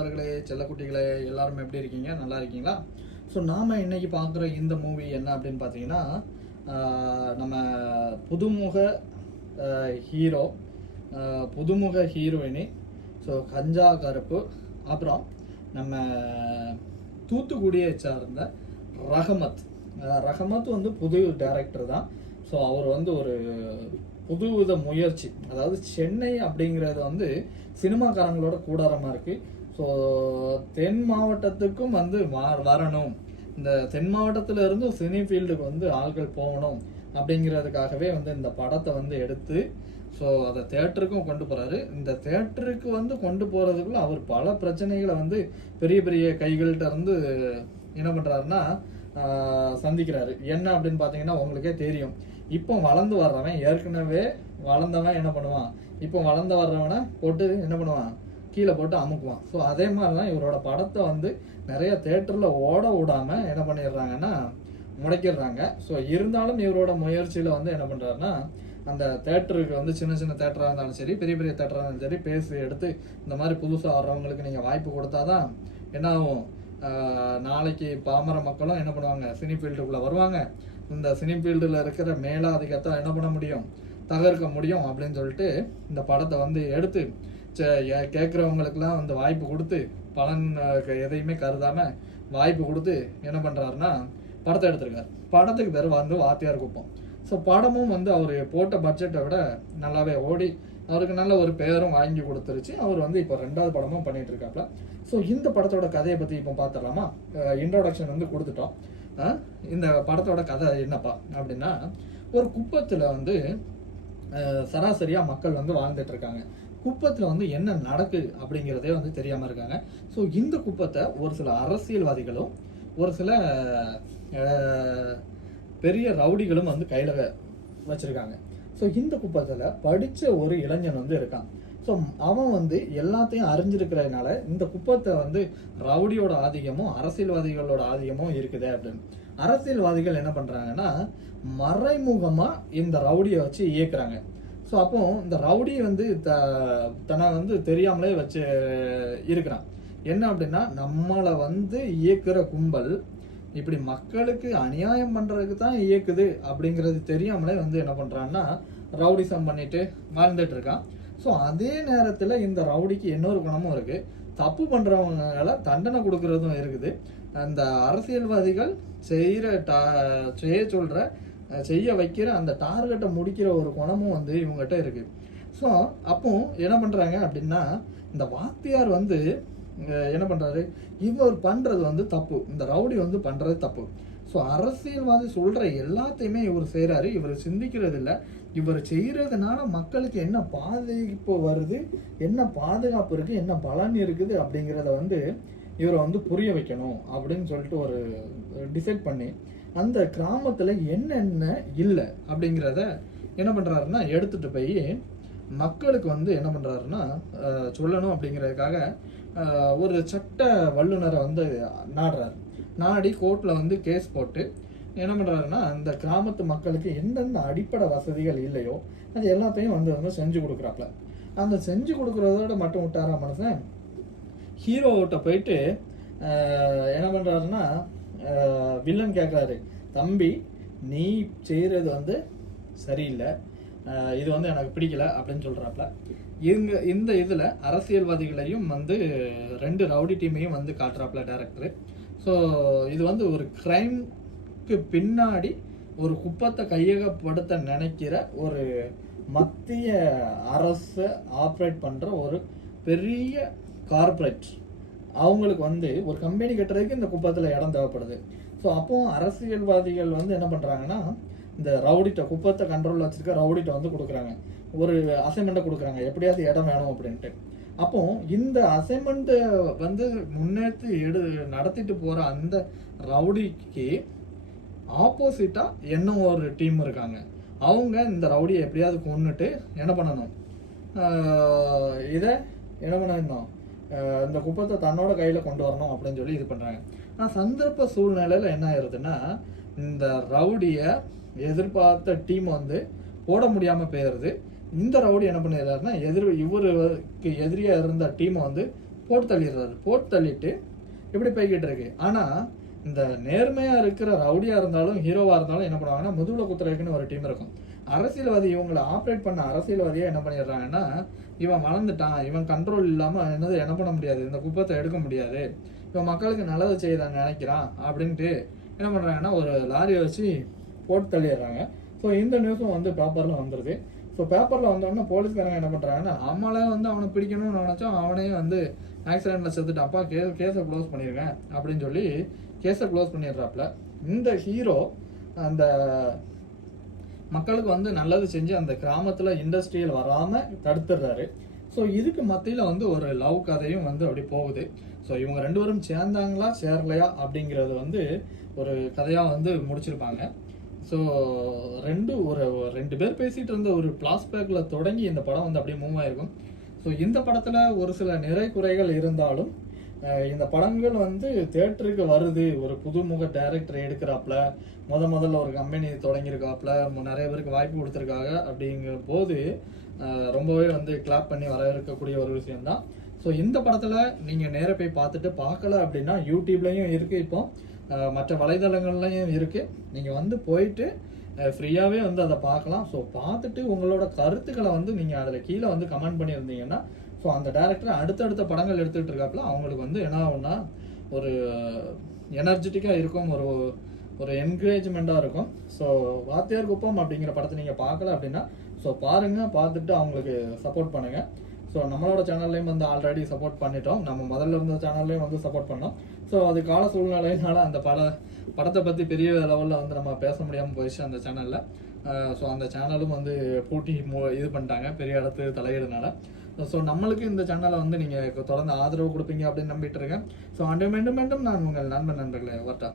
நண்பர்களே செல்லக்குட்டிகளே எல்லாரும் எப்படி இருக்கீங்க? நல்லா இருக்கீங்களா? ஸோ நாம் இன்னைக்கு பார்க்குற இந்த மூவி என்ன அப்படின்னு பார்த்தீங்கன்னா நம்ம புதுமுக ஹீரோ புதுமுக ஹீரோயினி ஸோ கஞ்சா கருப்பு அப்புறம் நம்ம தூத்துக்குடியை சார்ந்த ரஹமத். ரஹமத் வந்து புது டேரக்டர் தான். ஸோ அவர் வந்து ஒரு புதுவித முயற்சி. அதாவது சென்னை அப்படிங்கிறது வந்து சினிமாக்காரங்களோட கூடாரமாக இருக்குது ஸோ தென் மாவட்டத்துக்கும் வந்து வ- வரணும். இந்த தென் மாவட்டத்தில் இருந்து சினி ஃபீல்டுக்கு வந்து ஆட்கள் போகணும் அப்படிங்கிறதுக்காகவே வந்து இந்த படத்தை வந்து எடுத்து ஸோ அதை தேட்டருக்கும் கொண்டு போகிறாரு இந்த தேட்டருக்கு வந்து கொண்டு போகிறதுக்குள்ள அவர் பல பிரச்சனைகளை வந்து பெரிய பெரிய கைகள்கிட்ட இருந்து என்ன பண்ணுறாருன்னா சந்திக்கிறாரு. என்ன அப்படின்னு பார்த்தீங்கன்னா உங்களுக்கே தெரியும். இப்போ வளர்ந்து வர்றவன் ஏற்கனவே வளர்ந்தவன் என்ன பண்ணுவான்? இப்போ வளர்ந்து வர்றவனை போட்டு என்ன பண்ணுவான்? கீழே போட்டு அமுக்குவான். ஸோ அதே மாதிரி தான் இவரோட படத்தை வந்து நிறைய தேட்டரில் ஓட விடாமல் என்ன பண்ணிடுறாங்கன்னா முடக்கிடுறாங்க. ஸோ இருந்தாலும் இவரோட முயற்சியில் வந்து என்ன பண்ணுறாருன்னா அந்த தேட்டருக்கு வந்து சின்ன சின்ன தேட்டராக இருந்தாலும் சரி பெரிய பெரிய தேட்டராக இருந்தாலும் சரி பேசி எடுத்து இந்த மாதிரி புதுசாக வர்றவங்களுக்கு நீங்கள் வாய்ப்பு கொடுத்தாதான் என்ன ஆகும்? நாளைக்கு பாமர மக்களும் என்ன பண்ணுவாங்க? சினி ஃபீல்டுக்குள்ளே வருவாங்க. இந்த சினி ஃபீல்டில் இருக்கிற மேலாதிக்கத்தை என்ன பண்ண முடியும்? தகர்க்க முடியும் அப்படின்னு சொல்லிட்டு இந்த படத்தை வந்து எடுத்து கேட்குறவங்களுக்குலாம் வந்து வாய்ப்பு கொடுத்து பலன் எதையுமே கருதாம வாய்ப்பு கொடுத்து என்ன பண்ணுறாருன்னா படத்தை எடுத்திருக்காரு. படத்துக்கு பேர் வந்து வாத்தியார் குப்பம். ஸோ படமும் வந்து அவர் போட்ட பட்ஜெட்டை விட நல்லாவே ஓடி அவருக்கு நல்ல ஒரு பெயரும் வாங்கி கொடுத்துருச்சு. அவர் வந்து இப்போ ரெண்டாவது படமும் பண்ணிட்டு இருக்காப்ல ஸோ இந்த படத்தோட கதையை பற்றி இப்போ பார்த்துடலாமா இன்ட்ரோடக்ஷன் வந்து கொடுத்துட்டோம். இந்த படத்தோட கதை என்னப்பா அப்படின்னா ஒரு குப்பத்தில் வந்து சராசரியாக மக்கள் வந்து வாழ்ந்துட்டு இருக்காங்க குப்பத்தில் வந்து என்ன நடக்குது அப்படிங்கிறதே வந்து தெரியாமல் இருக்காங்க. ஸோ இந்த குப்பத்தை ஒரு சில அரசியல்வாதிகளும் ஒரு சில பெரிய ரவுடிகளும் வந்து கையில் வச்சுருக்காங்க. ஸோ இந்த குப்பத்தில் படித்த ஒரு இளைஞன் வந்து இருக்கான். ஸோ அவன் வந்து எல்லாத்தையும் அறிஞ்சிருக்கிறதுனால இந்த குப்பத்தை வந்து ரவுடியோட ஆதிக்கமும் அரசியல்வாதிகளோட ஆதிக்கமும் இருக்குது அப்படின்னு. அரசியல்வாதிகள் என்ன பண்ணுறாங்கன்னா மறைமுகமாக இந்த ரவுடியை வச்சு இயக்குறாங்க. ஸோ அப்போ இந்த ரவுடி வந்து த தன்னை வந்து தெரியாமலே வச்சு இருக்கிறான். என்ன அப்படின்னா நம்மளை வந்து இயக்குற கும்பல் இப்படி மக்களுக்கு அநியாயம் பண்ணுறதுக்கு தான் இயக்குது அப்படிங்கிறது தெரியாமலே வந்து என்ன பண்ணுறான்னா ரவுடிசம் பண்ணிட்டு வாழ்ந்துட்டு இருக்கான் ஸோ அதே நேரத்தில் இந்த ரவுடிக்கு இன்னொரு குணமும் இருக்குது தப்பு பண்ணுறவங்களை தண்டனை கொடுக்கறதும் இருக்குது. அந்த அரசியல்வாதிகள் செய்கிற ட செய்ய சொல்கிற செய்ய வைக்கிற அந்த டார்கெட்டை முடிக்கிற ஒரு குணமும் வந்து இவங்ககிட்ட இருக்கு. ஸோ அப்போ என்ன பண்ணுறாங்க அப்படின்னா இந்த வாத்தியார் வந்து என்ன பண்ணுறாரு இவர் பண்ணுறது வந்து தப்பு. இந்த ரவுடி வந்து பண்ணுறது தப்பு. ஸோ அரசியல்வாதி சொல்கிற எல்லாத்தையுமே இவர் செய்கிறாரு இவர் சிந்திக்கிறது இல்லை. இவர் செய்கிறதுனால மக்களுக்கு என்ன பாதிப்பு வருது? என்ன பாதுகாப்பு இருக்குது என்ன பலன் இருக்குது? அப்படிங்கிறத வந்து இவரை வந்து புரிய வைக்கணும் அப்படின்னு சொல்லிட்டு ஒரு டிசைட் பண்ணி அந்த கிராமத்தில் என்னென்ன இல்லை அப்படிங்கிறத என்ன பண்ணுறாருன்னா எடுத்துகிட்டு போய் மக்களுக்கு வந்து என்ன பண்ணுறாருன்னா சொல்லணும் அப்படிங்கிறதுக்காக ஒரு சட்ட வல்லுனரை வந்து நாடுறாரு. நாடி கோர்ட்டில் வந்து கேஸ் போட்டு என்ன பண்ணுறாருன்னா அந்த கிராமத்து மக்களுக்கு எந்தெந்த அடிப்படை வசதிகள் இல்லையோ அது எல்லாத்தையும் வந்து வந்து செஞ்சு கொடுக்குறாப்ல. அந்த செஞ்சு கொடுக்குறதோட மட்டும் விட்டாரா மனுஷன்? ஹீரோகிட்ட போயிட்டு என்ன பண்ணுறாருன்னா வில்லன் கேட்குறாரு தம்பி நீ செய்கிறது வந்து சரியில்லை. இது வந்து எனக்கு பிடிக்கல அப்படின்னு சொல்கிறாப்புல இங்க இந்த இதில் அரசியல்வாதிகளையும் வந்து ரெண்டு ரவுடி டீமையும் வந்து காட்டுறாப்புல டேரக்டரு ஸோ இது வந்து ஒரு க்ரைம்க்கு பின்னாடி ஒரு குப்பத்தை கையகப்படுத்த நினைக்கிற ஒரு மத்திய அரசு ஆப்ரேட் பண்ணுற ஒரு பெரிய கார்ப்பரேட் அவங்களுக்கு வந்து ஒரு கம்பெனி கட்டுறதுக்கு இந்த குப்பத்தில் இடம் தேவைப்படுது. ஸோ அப்போது அரசியல்வாதிகள் வந்து என்ன பண்ணுறாங்கன்னா இந்த ரவுடிட்ட குப்பத்தை கண்ட்ரோலில் வச்சுருக்க ரவுடிட்ட வந்து கொடுக்குறாங்க. ஒரு அசைன்மெண்ட்டை கொடுக்குறாங்க. எப்படியாவது இடம் வேணும் அப்படின்ட்டு. அப்போ இந்த அசைன்மெண்ட்டை வந்து முன்னேற்றி எடு நடத்திட்டு போகிற அந்த ரவுடிக்கு ஆப்போசிட்டாக இன்னும் ஒரு டீம் இருக்காங்க. அவங்க இந்த ரவுடியை எப்படியாவது கொன்னுட்டு என்ன பண்ணணும்? இதை என்ன பண்ணணும்? இந்த குப்பத்தை தன்னோட கையில் கொண்டு வரணும் அப்படின்னு சொல்லி இது பண்ணுறாங்க ஆனால் சந்தர்ப்ப சூழ்நிலையில் என்ன ஆயிருதுன்னா இந்த ரவுடியை எதிர்பார்த்த டீம் வந்து போட முடியாமல் போயிடுது இந்த ரவுடி என்ன பண்ணிடுறாருன்னா எதிர் இவருக்கு எதிரியாக இருந்த டீமை வந்து போட்டு தள்ளிடுறாரு. போட்டு தள்ளிட்டு இப்படி போய்கிட்டு இருக்கு. ஆனால் இந்த நேர்மையாக இருக்கிற ரவுடியாக இருந்தாலும் ஹீரோவாக இருந்தாலும் என்ன பண்ணுவாங்கன்னா முதுகுல குத்துறதுக்குன்னு ஒரு டீம் இருக்கும். அரசியல்வாதி இவங்களை ஆப்ரேட் பண்ண அரசியல்வாதியாக என்ன பண்ணிடுறாங்கன்னா இவன் வளர்ந்துட்டான் இவன் கண்ட்ரோல் இல்லாமல் என்னது என்ன பண்ண முடியாது இந்த குப்பத்தை எடுக்க முடியாது. இவன் மக்களுக்கு நல்லது செய்ய நினைக்கிறான் அப்படின்ட்டு என்ன பண்ணுறாங்கன்னா ஒரு லாரியை வச்சு போட்டு தள்ளிடுறாங்க. ஸோ இந்த நியூஸும் வந்து பேப்பரில் வந்துருது. ஸோ பேப்பரில் வந்தோடனே போலீஸ்காரங்க என்ன பண்ணுறாங்கன்னா நம்மளே வந்து அவனை பிடிக்கணும்னு நினச்சோம் அவனே வந்து ஆக்சிடெண்ட்டில் செத்துட்டு அப்பா கே கேஸை க்ளோஸ் பண்ணியிருக்கேன் அப்படின்னு சொல்லி கேஸை க்ளோஸ் பண்ணிடுறாப்புல. இந்த ஹீரோ அந்த மக்களுக்கு வந்து நல்லது செஞ்சு அந்த கிராமத்தில் இண்டஸ்ட்ரியல் வராமல் தடுத்துடுறாரு. ஸோ இதுக்கு மத்தியில் வந்து ஒரு லவ் கதையும் வந்து அப்படி போகுது. ஸோ இவங்க ரெண்டு பேரும் சேர்ந்தாங்களா சேரலையா அப்படிங்கிறது வந்து ஒரு கதையாக வந்து முடிச்சிருப்பாங்க. ஸோ ரெண்டு ஒரு ரெண்டு பேர் பேசிகிட்டு இருந்த ஒரு பிளாஸ்பேக்கில் தொடங்கி இந்த படம் வந்து அப்படியே மூவ் ஆயிருக்கும். ஸோ இந்த படத்தில் ஒரு சில நிறை குறைகள் இருந்தாலும் இந்த படங்கள் வந்து தேட்டருக்கு வருது. ஒரு புதுமுக டைரக்டர் எடுக்கிறாப்புல. முத முதல்ல ஒரு கம்பெனி தொடங்கியிருக்காப்புல. நிறைய பேருக்கு வாய்ப்பு கொடுத்துருக்காங்க. அப்படிங்கிற போது ரொம்பவே வந்து கிளாப் பண்ணி வரவேற்கக்கூடிய ஒரு விஷயம்தான். ஸோ இந்த படத்தில் நீங்கள் நேர போய் பார்த்துட்டு பார்க்கல அப்படின்னா யூடியூப்லேயும் இருக்குது இப்போ. மற்ற வலைதளங்கள்லையும் இருக்குது நீங்கள் வந்து போயிட்டு ஃப்ரீயாகவே வந்து அதை பார்க்கலாம். ஸோ பார்த்துட்டு உங்களோட கருத்துக்களை வந்து நீங்கள் அதில் கீழே வந்து கமெண்ட் பண்ணியிருந்தீங்கன்னா ஸோ அந்த டேரக்டர் அடுத்தடுத்த படங்கள் எடுத்துகிட்டு இருக்காப்புல அவங்களுக்கு வந்து என்ன ஆகும்னா ஒரு எனர்ஜெட்டிக்காக இருக்கும் ஒரு ஒரு என்கரேஜ்மெண்ட்டாக இருக்கும். ஸோ வாத்தியார் குப்பம் அப்படிங்கிற படத்தை நீங்கள் பார்க்கல அப்படின்னா ஸோ பாருங்கள் பார்த்துட்டு அவங்களுக்கு சப்போர்ட் பண்ணுங்கள் ஸோ நம்மளோட சேனல்லையும் வந்து ஆல்ரெடி சப்போர்ட் பண்ணிட்டோம். நம்ம முதல்ல இருந்த சேனல்லையும் வந்து சப்போர்ட் பண்ணோம். ஸோ அது கால சூழ்நிலையினால அந்த பட படத்தை பற்றி பெரிய லெவலில் வந்து நம்ம பேச முடியாமல் போயிடுச்சு அந்த சேனலில் ஸோ அந்த சேனலும் வந்து பூட்டி மோ இது பண்ணிட்டாங்க பெரிய இடத்து தலையிடனால ஸோ நம்மளுக்கு இந்த சேனலை வந்து நீங்கள் தொடர்ந்து ஆதரவு கொடுப்பீங்க அப்படின்னு நம்பிட்டு இருக்கேன். ஸோ அண்டு மீண்டும் மீண்டும் நான் உங்கள் நண்பன் நண்பர்களே வரட்டா